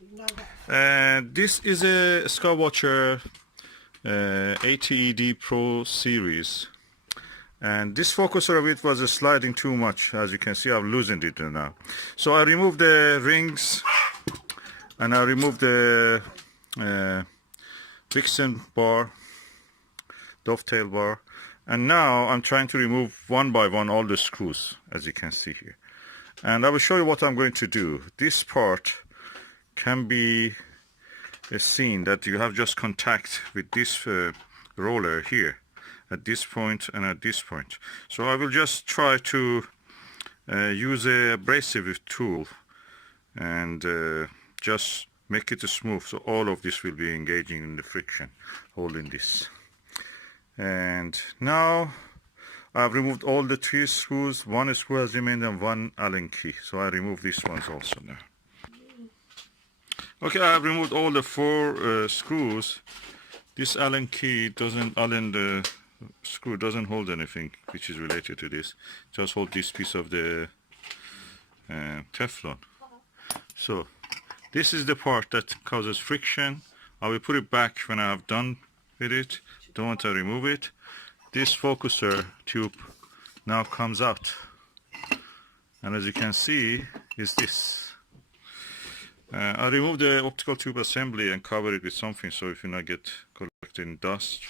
This is a Skywatcher 80 ED Pro series, and this focuser of it was sliding too much. As you can see, I've loosened it now. So I removed the rings and I removed the Vixen bar, dovetail bar, and now I'm trying to remove one by one all the screws, as you can see here. And I will show you what I'm going to do. This part can be seen that you have just contact with this roller here at this point and at this point. So I will just try to use a abrasive tool and just make it smooth, so all of this will be engaging in the friction holding this. And now I've removed all the 3 screws. 1 screw has remained and 1 Allen key, so I remove these ones also now. Okay, I have removed all the 4 screws. This Allen key doesn't, the screw doesn't hold anything which is related to this. Just hold this piece of the Teflon. So this is the part that causes friction. I will put it back when I have done with it. Don't want to remove it. This focuser tube now comes out, and as you can see is this. I removed the optical tube assembly and cover it with something so it will not get collected in dust.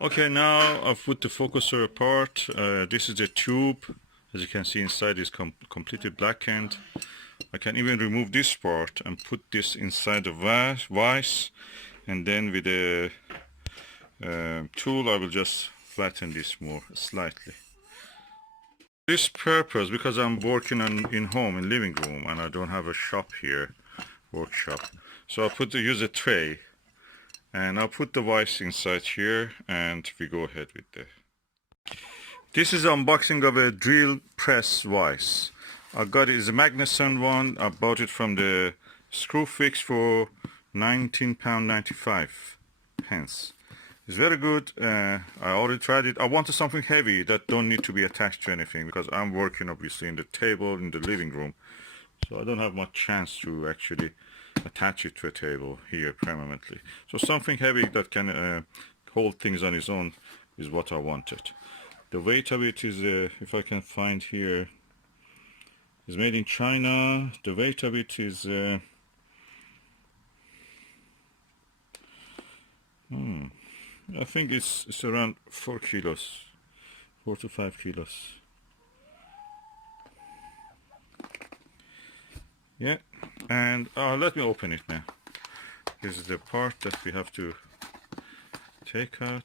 Okay, now I've put the focuser apart. This is the tube. As you can see, inside is completely blackened. I can even remove this part and put this inside the vise, and then with the tool I will just flatten this more slightly. This purpose, because I'm working in home, in living room, and I don't have a shop here, workshop, so I'll use a tray, and I'll put the vise inside here, and we go ahead with that. This is unboxing of a drill press vise. I got it, is a Magnuson one. I bought it from the Screwfix for £19.95. It's very good. I already tried it. I wanted something heavy that don't need to be attached to anything, because I'm working obviously in the table in the living room, so I don't have much chance to actually attach it to a table here permanently. So something heavy that can hold things on its own is what I wanted. The weight of it is, if I can find here, is made in China. The weight of it is I think it's around 4 kilos, 4 to 5 kilos. Yeah, and let me open it now. This is the part that we have to take out.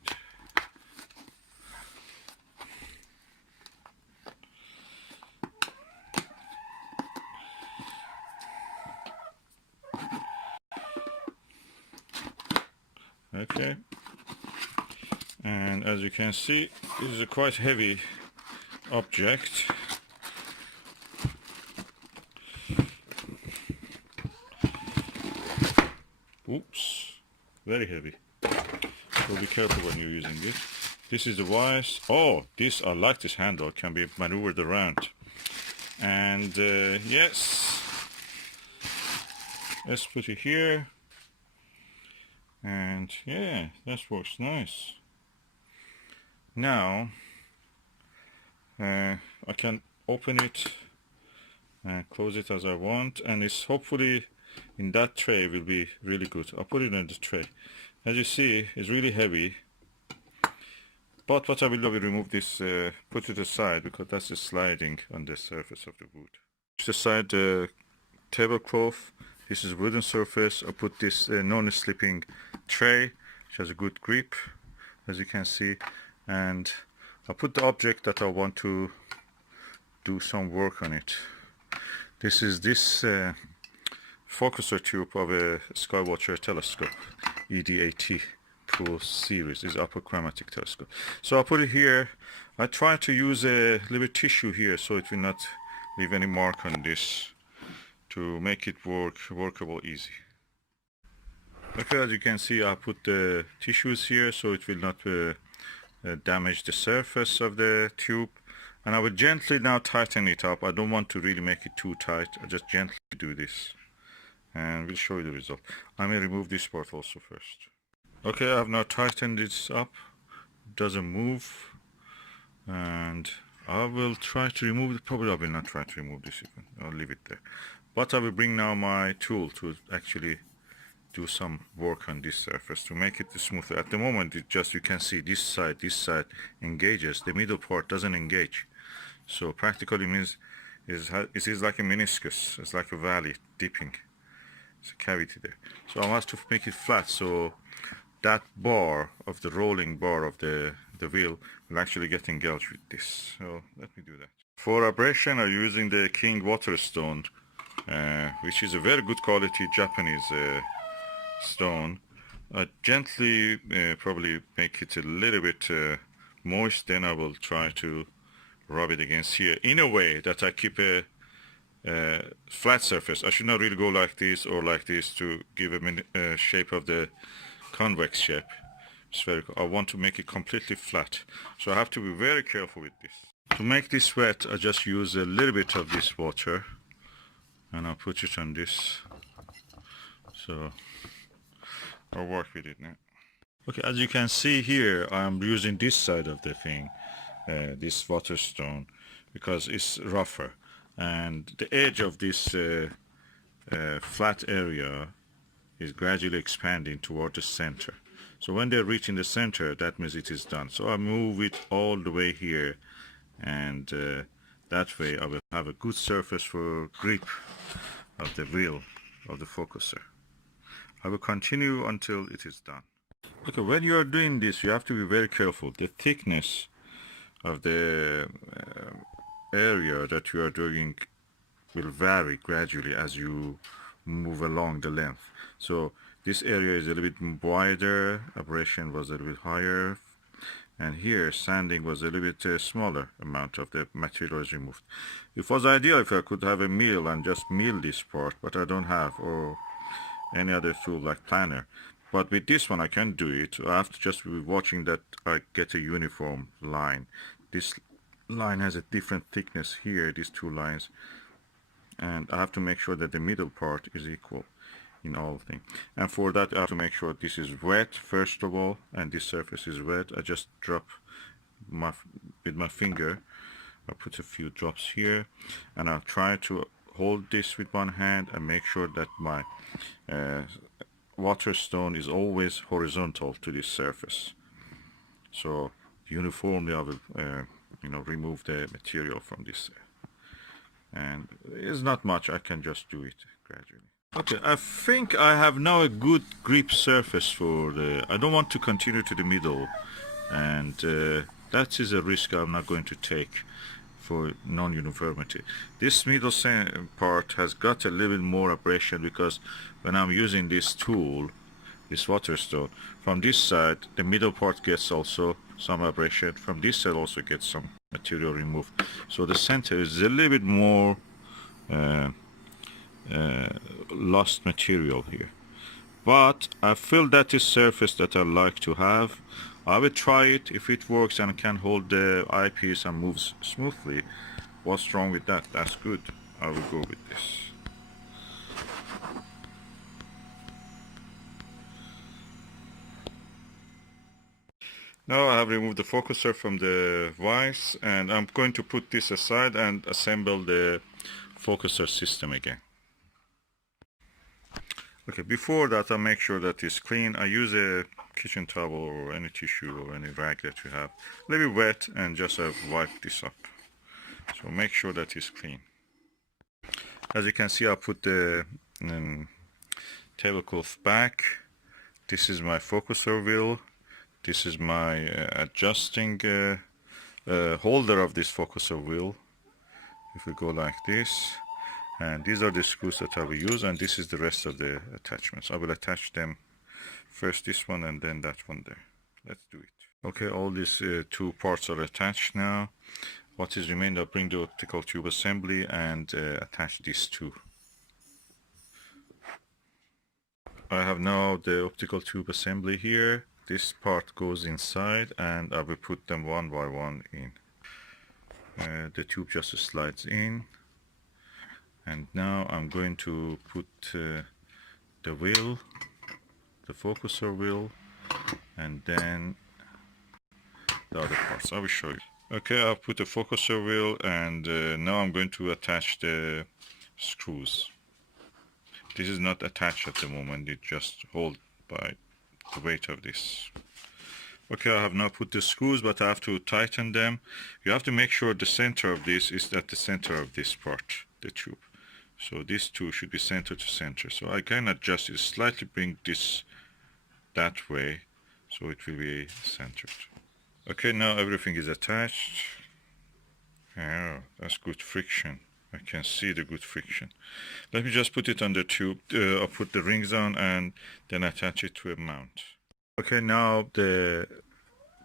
Okay, and as you can see, this is a quite heavy object. Oops, very heavy, so be careful when you're using this. This is the vise. Oh, this, I like this handle, can be maneuvered around. And yes, let's put it here. And yeah, that works nice. Now I can open it and close it as I want, and it's hopefully in that tray will be really good. I'll put it in the tray. As you see, it's really heavy, but what I will do, I will remove this, put it aside, because that's just sliding on the surface of the wood. Just aside the tablecloth. This is wooden surface. I put this non-slipping tray, which has a good grip, as you can see, and I put the object that I want to do some work on it. This is this focuser tube of a Skywatcher telescope, ED80 Pro series. This is upper chromatic telescope. So I put it here. I try to use a little tissue here so it will not leave any mark on this, to make it workable easy. Okay, as you can see, I put the tissues here so it will not damage the surface of the tube, and I will gently now tighten it up. I don't want to really make it too tight. I just gently do this, and we'll show you the result. I may remove this part also first. Okay, I have now tightened this up. It doesn't move, and I will try to remove it. Probably I will not try to remove this even. I'll leave it there. But I will bring now my tool to actually do some work on this surface to make it smoother. At the moment, it just, you can see this side engages. The middle part doesn't engage. So practically means it is like a meniscus. It's like a valley dipping. It's a cavity there. So I want to make it flat. So that bar of the rolling bar of the wheel will actually get engaged with this. So let me do that. For abrasion, I'm using the King Waterstone, which is a very good quality Japanese stone. I gently probably make it a little bit moist, then I will try to rub it against here in a way that I keep a flat surface. I should not really go like this or like this to give a shape of the convex shape. It's very cool. I want to make it completely flat, so I have to be very careful with this. To make this wet, I just use a little bit of this water and I'll put it on this. So I'll work with it now. Okay, as you can see here, I'm using this side of the thing, this waterstone, because it's rougher, and the edge of this flat area is gradually expanding toward the center. So when they're reaching the center, that means it is done. So I move it all the way here, and that way I will have a good surface for grip of the wheel of the focuser. I will continue until it is done. Okay, when you are doing this, you have to be very careful. The thickness of the area that you are doing will vary gradually as you move along the length. So this area is a little bit wider, abrasion was a little bit higher, and here sanding was a little bit smaller amount of the material is removed. It was ideal if I could have a mill and just mill this part, but I don't have, or any other tool like planer. But with this one I can do it. I have to just be watching that I get a uniform line. This line has a different thickness here, these two lines, and I have to make sure that the middle part is equal in all things. And for that I have to make sure this is wet first of all, and this surface is wet. I just drop with my finger, I put a few drops here, and I'll try to hold this with one hand and make sure that my waterstone is always horizontal to this surface. So uniformly I will remove the material from this, and it's not much. I can just do it gradually. Okay, I think I have now a good grip surface for the, I don't want to continue to the middle, and that is a risk I'm not going to take for non-uniformity. This middle part has got a little bit more abrasion because when I'm using this tool, this waterstone, from this side the middle part gets also some abrasion, from this side also gets some material removed, so the center is a little bit more lost material here. But I feel that is surface that I like to have. I will try it. If it works and can hold the eyepiece and moves smoothly, what's wrong with that? That's good. I will go with this. Now I have removed the focuser from the vise, and I'm going to put this aside and assemble the focuser system again. Okay, before that I make sure that it's clean. I use a kitchen towel or any tissue or any rag that you have, a little bit wet, and just wipe this up. So make sure that it's clean. As you can see, I put the tablecloth back. This is my focuser wheel. This is my adjusting holder of this focuser wheel. If we go like this, and these are the screws that I will use, and this is the rest of the attachments. I will attach them first, this one and then that one there. Let's do it. Okay, all these two parts are attached now. What is remained, I'll bring the optical tube assembly and attach these two. I have now the optical tube assembly here. This part goes inside, and I will put them one by one in. The tube just slides in. And now I'm going to put the wheel, the focuser wheel, and then the other parts. I will show you. Okay, I'll put the focuser wheel, and now I'm going to attach the screws. This is not attached at the moment, it just hold by the weight of this. Okay, I have now put the screws, but I have to tighten them. You have to make sure the center of this is at the center of this part, the tube. So these two should be center to center. So I can adjust it, slightly bring this that way, so it will be centered. Okay, now everything is attached. Oh, that's good friction. I can see the good friction. Let me just put it on the tube. I'll put the rings on and then attach it to a mount. Okay, now the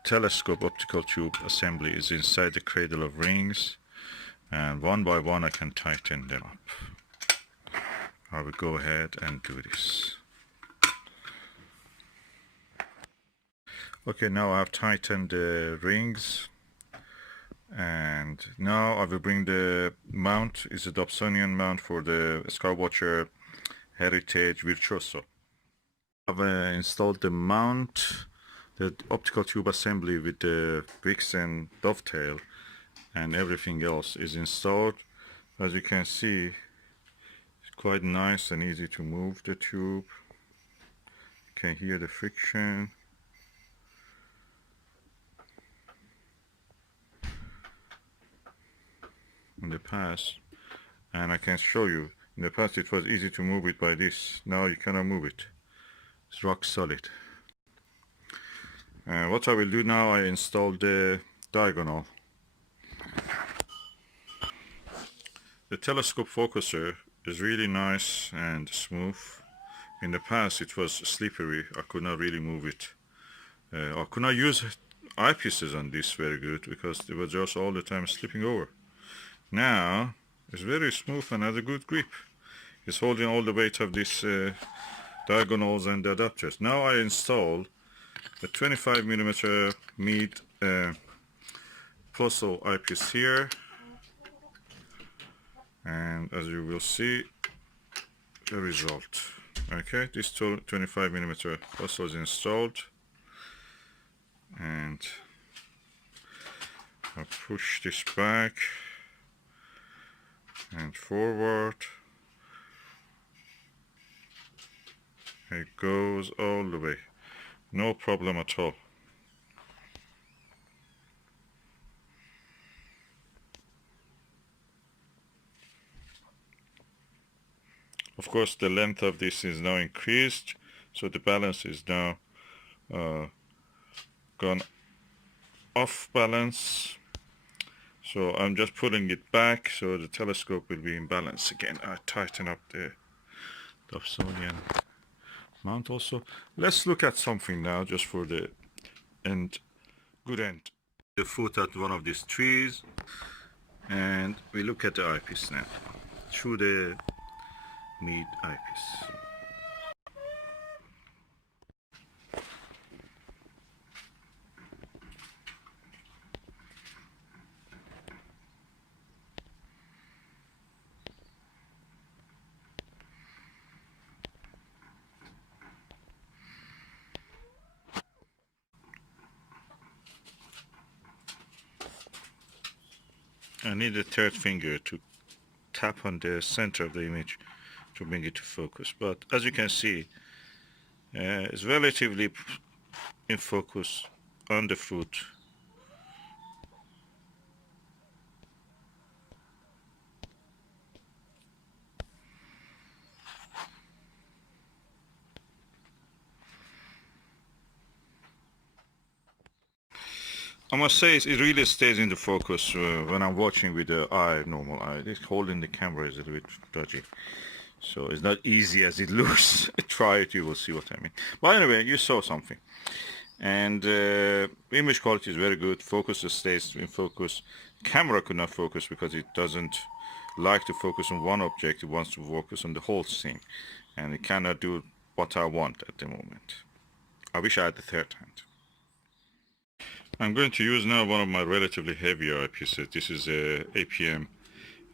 telescope optical tube assembly is inside the cradle of rings, and one by one I can tighten them up. I will go ahead and do this. Okay, now I've tightened the rings, and now I will bring the mount. It's a Dobsonian mount for the Skywatcher Heritage Virtuoso. I've installed the mount, the optical tube assembly with the wicks and dovetail, and everything else is installed. As you can see, it's quite nice and easy to move the tube. You can hear the friction. In the past, and I can show you, in the past it was easy to move it by this. Now you cannot move it. It's rock solid. What I will do now, I install the diagonal. The telescope focuser is really nice and smooth. In the past it was slippery. I could not really move it. I could not use eyepieces on this very good because it was just all the time slipping over. Now it's very smooth and has a good grip. It's holding all the weight of these diagonals and the adapters. Now I install a 25mm Meade Puzzle eyepiece here, and as you will see, the result. Okay, this 25mm puzzle is installed, and I push this back and forward. It goes all the way, no problem at all. Of course, the length of this is now increased, so the balance is now gone off balance. So I'm just pulling it back so the telescope will be in balance again. I tighten up the Dobsonian mount also. Let's look at something now, just for the end, good end. The foot at one of these trees, and we look at the eyepiece now through the Meade eyepiece. I need a third finger to tap on the center of the image to bring it to focus, but as you can see, it's relatively in focus on the foot. I must say it really stays in the focus when I'm watching with the normal eye. This holding the camera is a little bit dodgy, so it's not easy as it looks. Try it, you will see what I mean. But anyway, you saw something, and image quality is very good. Focus stays in focus. Camera could not focus because it doesn't like to focus on one object. It wants to focus on the whole thing, and it cannot do what I want at the moment. I wish I had the third hand. I'm going to use now one of my relatively heavier eyepieces. This is a APM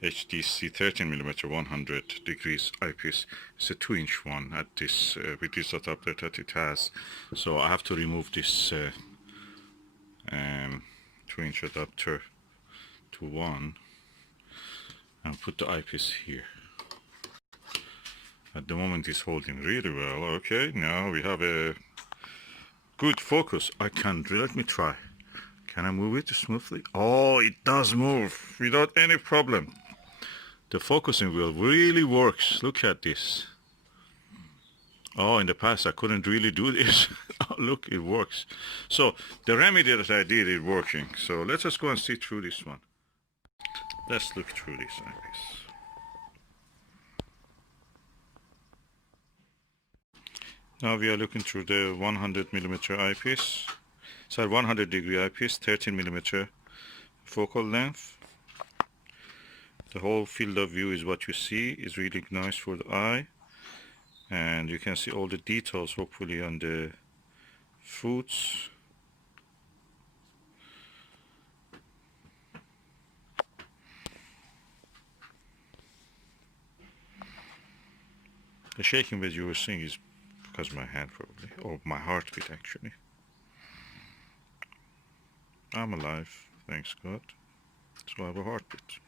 HDC 13mm 100 degrees eyepiece. It's a 2-inch one at this with this adapter that it has. So I have to remove this 2-inch adapter to one and put the eyepiece here. At the moment it's holding really well. Okay, now we have a good focus. Let me try. Can I move it smoothly? Oh, it does move without any problem. The focusing wheel really works. Look at this. Oh, in the past I couldn't really do this. Oh, look, it works. So the remedy that I did is working. So let's just go and see through this one. Let's look through this eyepiece. Now we are looking through the 100mm eyepiece. So 100 degree eyepiece, 13mm focal length. The whole field of view is what you see. Is really nice for the eye. And you can see all the details hopefully on the foots. The shaking that you were seeing is because of my hand probably, or my heartbeat actually. I'm alive, thanks God. So I have a heartbeat.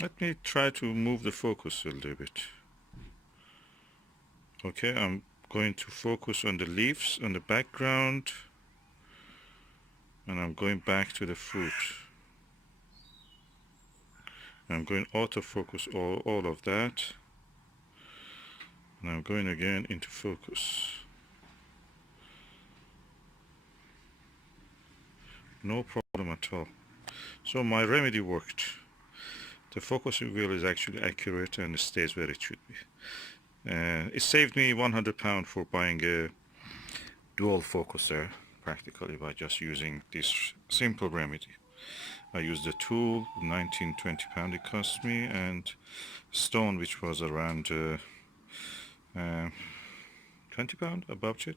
Let me try to move the focus a little bit. Okay, I'm going to focus on the leaves on the background, and I'm going back to the fruit. I'm going autofocus all of that, and I'm going again into focus. No problem at all. So my remedy worked. The focusing wheel is actually accurate and it stays where it should be. It saved me £100 for buying a dual focuser practically by just using this simple remedy. I used the tool, £19–20 it cost me, and stone, which was around £20 about it,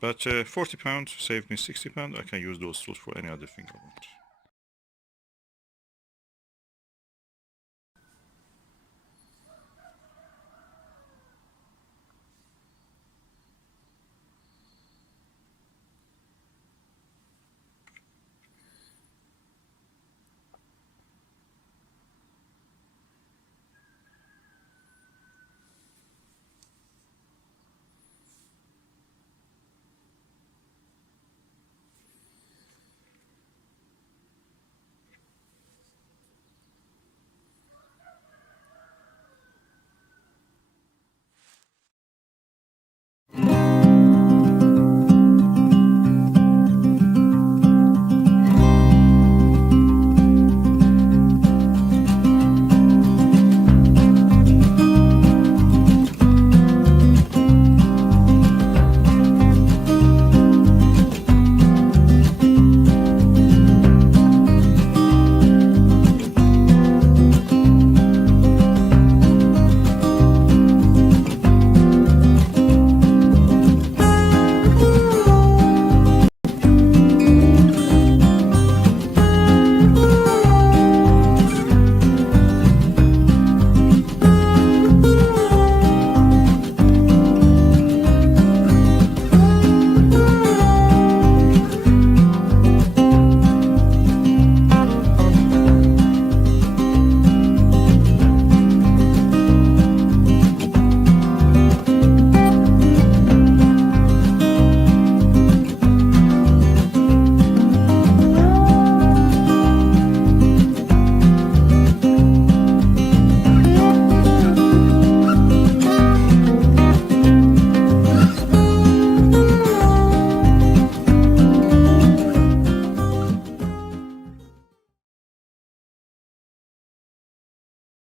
but £40 saved me £60. I can use those tools for any other thing I want.